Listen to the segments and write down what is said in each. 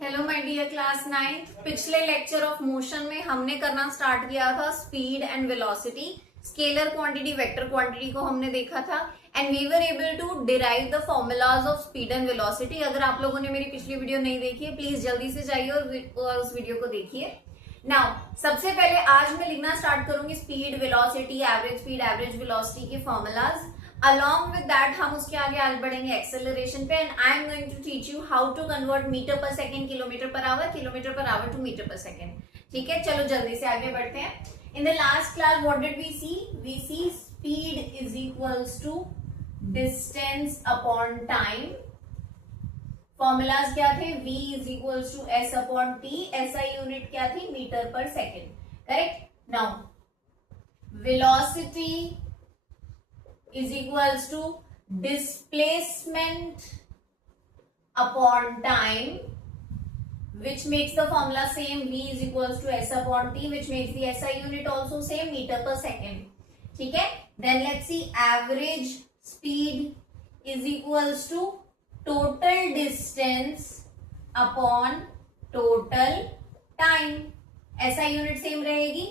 Hello my dear class 9। पिछले lecture of motion में हमने करना स्टार्ट किया था speed and velocity, scalar quantity, vector quantity को हमने देखा था and we were able to derive the formulas of speed and velocity. अगर आप लोगों ने मेरी पिछली वीडियो नहीं देखी है प्लीज जल्दी से जाइए और उस वीडियो को देखिए। नाउ सबसे पहले आज मैं लिखना स्टार्ट करूंगी speed, velocity, average speed, average velocity के फॉर्मूलाज। Along with that हम उसके आगे बढ़ेंगे एक्सेलरेशन पे and I am going to teach you how to convert metre per second kilometre per hour to metre per second. ठीक है, चलो जल्दी से आगे बढ़ते हैं। In the last class what did we see speed is equals to distance upon time. Formulas क्या थे? v is equals to s upon t, SI unit क्या थी? Metre per second. Correct. Now velocity is equals to displacement upon time, which makes the formula same. V is equals to S upon T, which makes the SI unit also same, meter per second. ठीक है, then let's see average speed is equals to total distance upon total time. SI unit same रहेगी.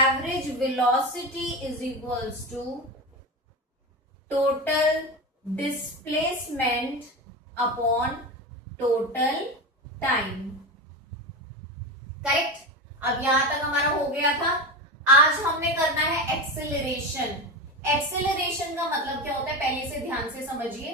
Average velocity is equals to total displacement upon total time. Correct. अब यहां तक हमारा हो गया था। आज हमने करना है एक्सेलरेशन। एक्सेलरेशन का मतलब क्या होता है पहले से ध्यान से समझिए।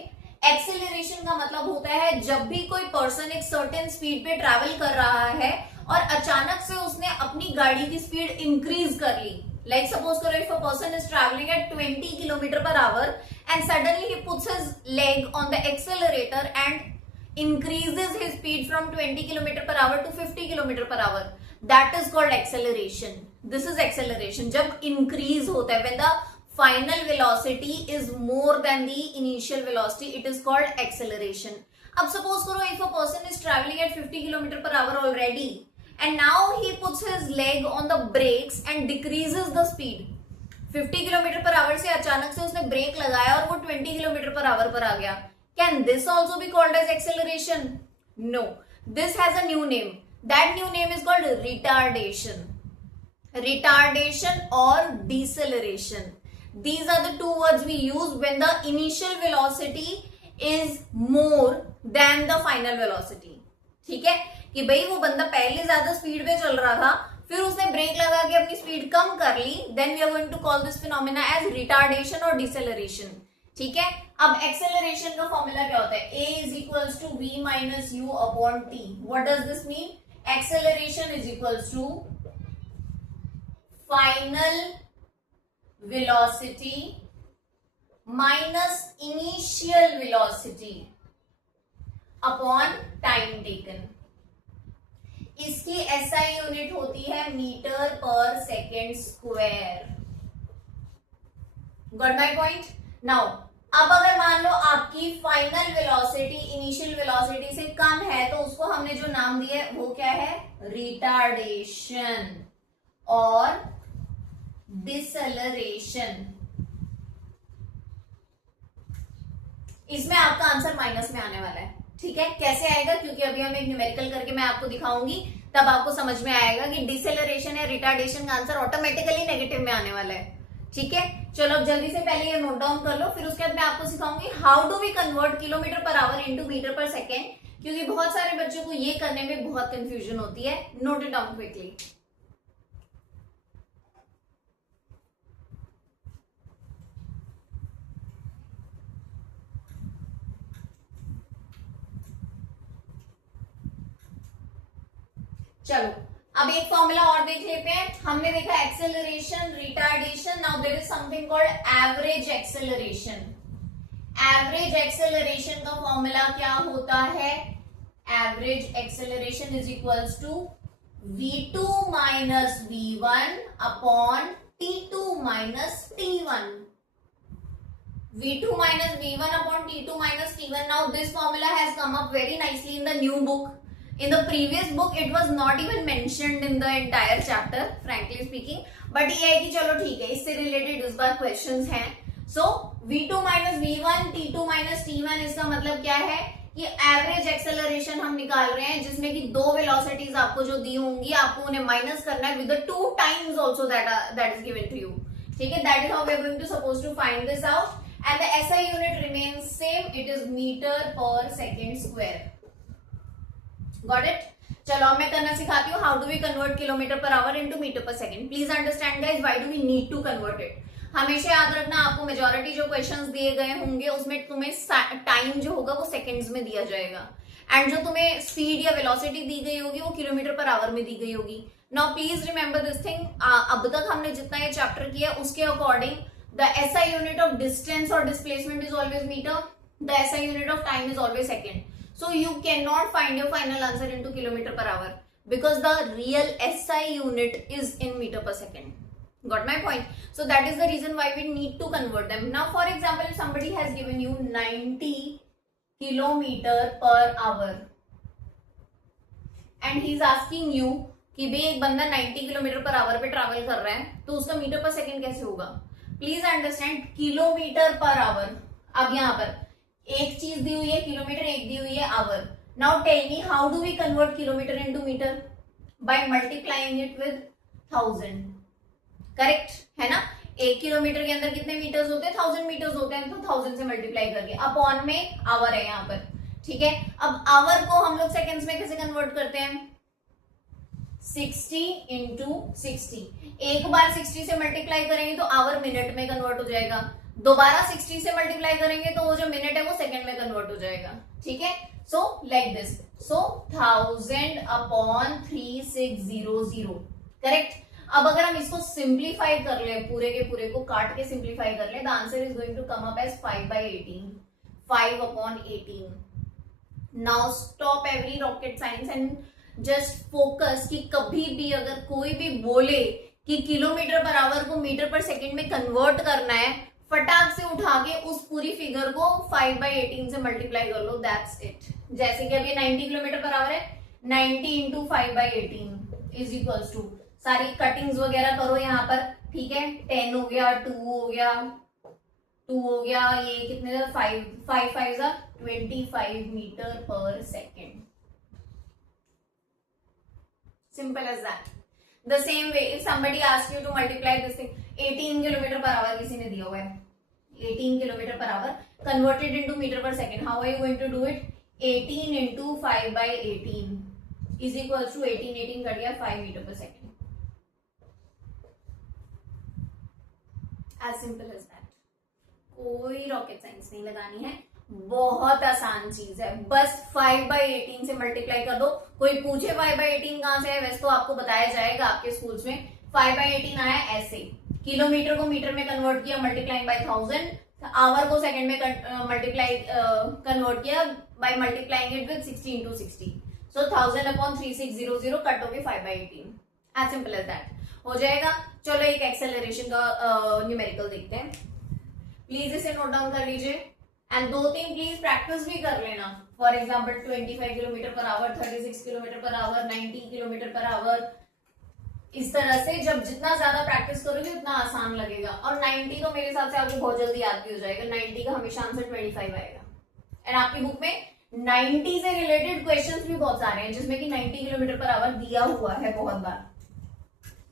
एक्सेलरेशन का मतलब होता है जब भी कोई पर्सन एक सर्टेन स्पीड पे ट्रैवल कर रहा है और अचानक से उसने अपनी गाड़ी की स्पीड इंक्रीज कर ली। Like suppose करो if a person is traveling at 20 km per hour and suddenly he puts his leg on the accelerator and increases his speed from 20 km per hour to 50 km per hour. That is called acceleration. This is acceleration. जब increase होता है, when the final velocity is more than the initial velocity, it is called acceleration. अब suppose करो if a person is traveling at 50 km per hour already and now he puts his leg on the brakes and decreases the speed. 50 km per hour से अचानक से उसने break लगाया और वो 20 km per hour पर आ गया. Can this also be called as acceleration? No. This has a new name. That new name is called retardation. Retardation or deceleration. These are the two words we use when the initial velocity is more than the final velocity. ठीक है कि भाई वो बंदा पहले ज्यादा speed पे चल रहा था, फिर उसने ब्रेक लगा के अपनी स्पीड कम कर ली, then we are going to call this phenomena as retardation और डिसेलरेशन। ठीक है, अब एक्सेलरेशन का फॉर्मूला क्या होता है? a is equals to v minus u upon t. What does this mean? Acceleration is equals to final velocity minus initial velocity upon time taken. इसकी SI unit होती है metre per second square. Got my point? Now अब अगर मान लो आपकी final velocity initial velocity से कम है तो उसको हमने जो नाम दिया है वो क्या है? रिटार्डेशन और डिसेलरेशन। इसमें आपका आंसर माइनस में आने वाला है। ठीक है, कैसे आएगा? क्योंकि अभी हम एक न्यूमेरिकल करके मैं आपको दिखाऊंगी, तब आपको समझ में आएगा कि डिसेलरेशन या रिटार्डेशन का आंसर ऑटोमेटिकली नेगेटिव में आने वाला है। ठीक है, चलो अब जल्दी से पहले ये नोट डाउन कर लो, फिर उसके बाद मैं आपको सिखाऊंगी how do we convert kilometre per hour into metre per second, क्योंकि बहुत सारे बच्चों को ये करने में बहुत कंफ्यूजन होती है। Note it down quickly. चलो अब एक फॉर्मूला और देख लेते हैं। हमने देखा acceleration, retardation, now there is something called average acceleration. Average acceleration का फॉर्मूला क्या होता है? Average acceleration is equals to v2 minus v1 upon t2 minus t1। v2 minus v1 upon t2 minus t1. Now this formula has come up very nicely in the new book. In the previous book it was not even mentioned in the entire chapter, frankly speaking. But ये है कि चलो ठीक है, इससे related इस बार questions हैं। So v2 minus v1 t2 minus t1 इसका मतलब क्या है? कि एवरेज एक्सेलरेशन हम निकाल रहे हैं जिसमें कि दो वेलोसिटीज आपको जो दी होंगी, आपको उन्हें माइनस करना है with the 2 times also that is given to you. ठीक है, that is how we are going to suppose to find this out and the SI unit remains same, it is metre per second square. Got it? चलो अब मैं करना सिखाती हूँ, how do we convert kilometre per hour into metre per second. Please understand guys, why do we need to convert it. हमेशा याद रखना, आपको मेजॉरिटी जो क्वेश्चंस दिए गए होंगे उसमें तुम्हें टाइम जो होगा वो सेकंड्स में दिया जाएगा, एंड जो तुम्हें स्पीड या वेलोसिटी दी गई होगी वो किलोमीटर पर आवर में दी गई होगी। Now please remember this thing, अब तक हमने जितना ये चैप्टर किया उसके according the SI unit of distance और displacement is always metre, the SI unit of time is always second. So you cannot find your final answer into kilometer per hour because the real SI unit is in meter per second. Got my point? So that is the reason why we need to convert them. Now for example, if somebody has given you 90 kilometer per hour and he is asking you कि भाई एक बंदा 90 kilometre per our पे travel कर रहा है तो उसका मीटर पर सेकंड कैसे होगा? Please understand, kilometre per our, अब यहाँ पर एक चीज दी हुई है किलोमीटर, एक दी हुई है hour. Now tell me how do we convert kilometre into metre? By multiplying it with 1000। Correct है ना? एक किलोमीटर के अंदर कितने मीटर्स होते हैं? 1000 मीटर्स होते हैं, तो 1000 से मल्टीप्लाई करके अपॉन में आवर है यहाँ पर। ठीक है, अब आवर को हम लोग सेकेंड्स में कैसे कन्वर्ट करते हैं? 60 इंटू 60। एक बार 60 से मल्टीप्लाई करेंगे तो आवर मिनट में कन्वर्ट हो जाएगा, दोबारा 60 से मल्टीप्लाई करेंगे तो वो जो मिनट है वो सेकंड में कन्वर्ट हो जाएगा। ठीक है, so like this, so 1000 upon 3600। Correct. अब अगर हम इसको सिंप्लीफाई कर ले, पूरे के पूरे को काट के सिंप्लीफाई कर ले, the answer is going to come up as 5/18, 5 upon 18। Now stop every rocket science and just focus कि कभी भी अगर कोई भी बोले कि किलोमीटर पर आवर को मीटर पर सेकंड में कन्वर्ट करना है, फटाक से उठा के उस पूरी फिगर को 5/18 से मल्टीप्लाई कर लो, दैट्स इट। जैसे कि अब ये 90 किलोमीटर पर आवर है, 90 इंटू 5/18 इज इक्वल्स टू, सारी कटिंग्स वगैरह करो यहाँ पर। ठीक है, 10 हो गया, 2 हो गया, 2 हो गया, ये कितने 5 5 25 metre per second. Simple as that. The same way if somebody ask you to multiply this thing, 18 kilometre per hour किसी ने दिया हुआ है, 18 kilometre per hour converted into metre per second, how are you going to do it? 18 into 5/18 is equals to 18 cut गया 5 metre per second. As simple as that. कोई rocket science नहीं लगानी है, बहुत आसान चीज है, बस 5/18 से मल्टीप्लाई कर दो। कोई पूछे 5/18 कहां से है, वैसे तो आपको बताया जाएगा आपके स्कूल्स में। 5/18 आया ऐसे, किलोमीटर को मीटर में कन्वर्ट किया मल्टीप्लाइंग बाय 1000, आवर को सेकंड में मल्टीप्लाई कन्वर्ट किया bye multiplying it with 60 into 60। So 1000 upon 3600 cut होगी 5/18। एज सिंपल एज दैट हो जाएगा। चलो एक एक्सेलरेशन का न्यूमेरिकल देखते हैं, प्लीज इसे नोट डाउन कर लीजिए एंड 2-3 प्लीज प्रैक्टिस भी कर लेना। For example 25 kilometre per our, 36 kilometre per our, 90 kilometre per our, इस तरह से जब जितना ज्यादा प्रैक्टिस करोगे उतना आसान लगेगा। और 90 तो मेरे हिसाब से आपको बहुत जल्दी याद भी हो जाएगा, 90 का हमेशा आंसर 25 आएगा। एंड आपकी बुक में 90 से रिलेटेड क्वेश्चंस भी बहुत सारे हैं जिसमें कि 90 किलोमीटर पर आवर दिया हुआ है बहुत बार।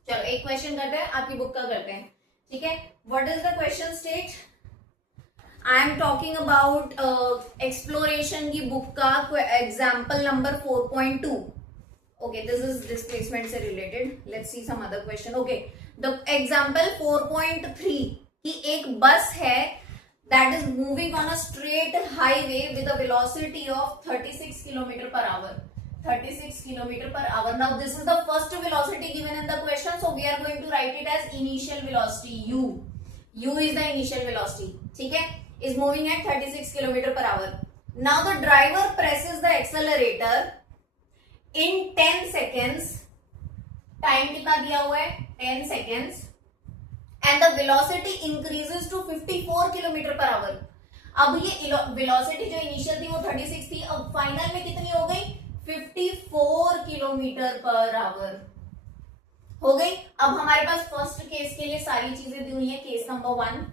चलो एक क्वेश्चन करते हैं, आपकी बुक का करते हैं। ठीक है, what is the question state? I am talking about exploration की बुक का example number 4.2। okay, this is displacement से related. Let's see some other question. okay, the example 4.3 कि एक बस है that is moving on a straight highway with a velocity of 36 km per hour. 36 km per hour. Now this is the first velocity given in the question, so we are going to write it as initial velocity u. u is the initial velocity. ठीक है, is moving at 36 km per hour. Now the driver presses the accelerator in 10 seconds. Time कितना दिया हुआ है? 10 seconds. And the velocity increases to 54 km per hour. अब ये velocity जो initial थी वो 36 थी, अब फाइनल में कितनी हो गई? 54 km per hour हो गई। अब हमारे पास फर्स्ट केस के लिए सारी चीजें दी हुई है, केस नंबर 1।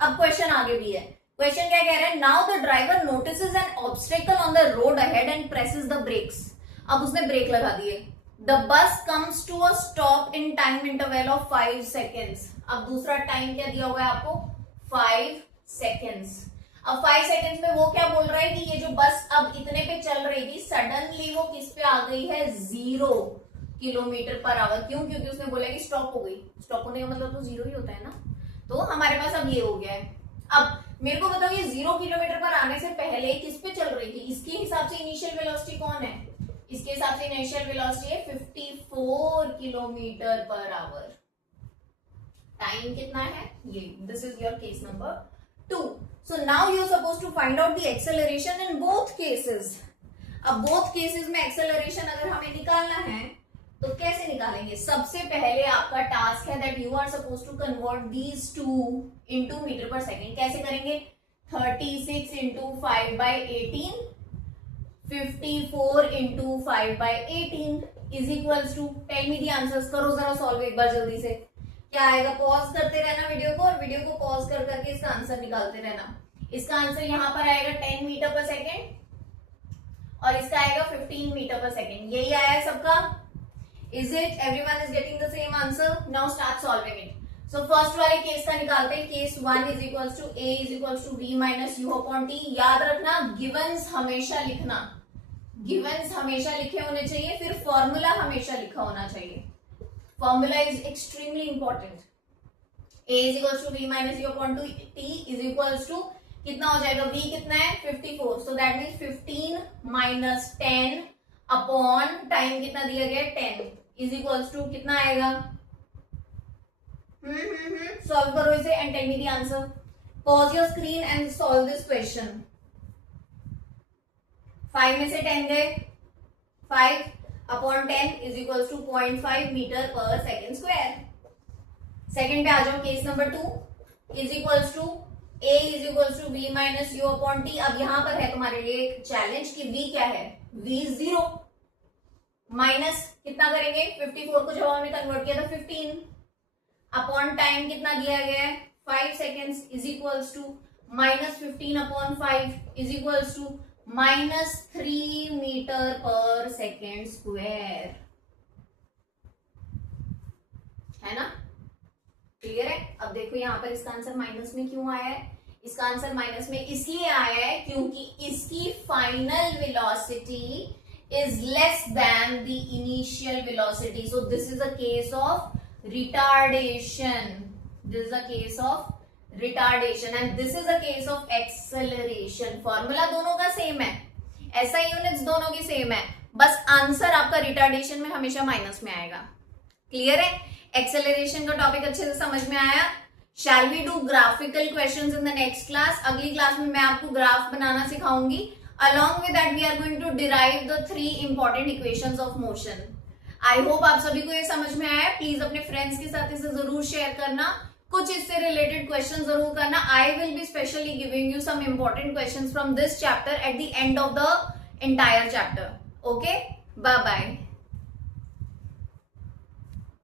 अब क्वेश्चन आगे भी है, क्वेश्चन क्या कह रहा है, now the driver notices an obstacle on the road ahead and presses the brakes. अब उसने ब्रेक लगा दिए। The bus comes to a stop in time interval of 5 seconds. अब दूसरा टाइम क्या दिया हुआ है आपको, 5 सेकेंड्स। अब 5 सेकेंड्स में वो क्या बोल रहा है कि ये जो बस अब इतने पे चल रही थी, सडनली वो किस पे आ गई है, 0 किलोमीटर पर आवर। क्यों? क्योंकि उसने बोला कि स्टॉप हो गई। स्टॉप होने का मतलब तो 0 ही होता है ना। तो हमारे पास अब ये हो गया है। अब मेरे को बताओ, ये 0 किलोमीटर पर आने से पहले किस पे चल रही थी? इसके हिसाब से इनिशियल वेलोसिटी कौन है? इसके हिसाब से इनिशियल वेलोसिटी है 54 किलोमीटर पर आवर। टाइम कितना है ये? This is your case number 2। So now you are suppose to find out the acceleration in both cases. अब बोथ केसेस में एक्सेलरेशन अगर हमें निकालना है तो कैसे निकालेंगे? सबसे पहले आपका टास्क है that you are suppose to convert these two into metre per second. कैसे करेंगे? 36 into 5/18, 54 into 5/18 is equals to, tell me the answers. करो जरा सॉल्व एक बार जल्दी से। क्या आएगा? पॉज करते रहना वीडियो को, और वीडियो को पॉज कर करके इसका आंसर निकालते रहना। इसका आंसर यहां पर आएगा 10 मीटर पर सेकेंड और इसका आएगा 15 मीटर पर सेकेंड। यही आया है सबका। Is it? Everyone is getting the same answer? Now start solving it. So first वाले केस का निकालते हैं। Case 1 is equals to a is equals to v minus u upon t। याद रखना, गिवंस हमेशा लिखना, गिवंस हमेशा लिखे होने चाहिए, फिर फॉर्मूला हमेशा लिखा होना चाहिए। Formula is extremely important. a is equals to v minus u upon t is equals to कितना हो जाएगा? v कितना है? 54। So that means 15 minus 10 upon time कितना दिया गया है? 10 इज इक्वल्स टू कितना आएगा? सॉल्व करो इसे and tell me the answer. Pause your screen and solve this question. 5 में से 10 गए, 5 upon 10 is equals to 0.5 metre per second square. Second पे आ जाओ। Case number 2 is equals to a is equals to v minus u upon t. अब यहां पर है तुम्हारे लिए एक चैलेंज कि v क्या है? v 0 माइनस कितना करेंगे? 54 को जब हमने कन्वर्ट किया था 15 अपॉन टाइम कितना दिया गया है? 5 seconds is equals to minus 15 upon 5 is equals to minus 3 metre per second square. है ना? क्लियर है? अब देखो यहां पर इसका आंसर माइनस में क्यों आया है? इसका आंसर माइनस में इसलिए आया है क्योंकि इसकी final velocity is less than the initial velocity. So this is a case of retardation. This is a case of retardation and this is a case of acceleration. Formula दोनों का same है, SI units दोनों की same है, बस answer आपका retardation में हमेशा माइनस में आएगा। क्लियर है? एक्सेलरेशन का टॉपिक अच्छे से समझ में आया। Shall we do graphical questions in the next class? अगली क्लास में मैं आपको ग्राफ बनाना सिखाऊंगी। Along with that, we are going to derive the 3 important equations of motion. I hope आप सभी को ये समझ में आया। प्लीज अपने फ्रेंड्स के साथ इसे जरूर शेयर करना, कुछ इससे रिलेटेड क्वेश्चन जरूर करना। I will be specially giving you some important questions from this chapter at the end of the entire chapter. Okay? Bye bye.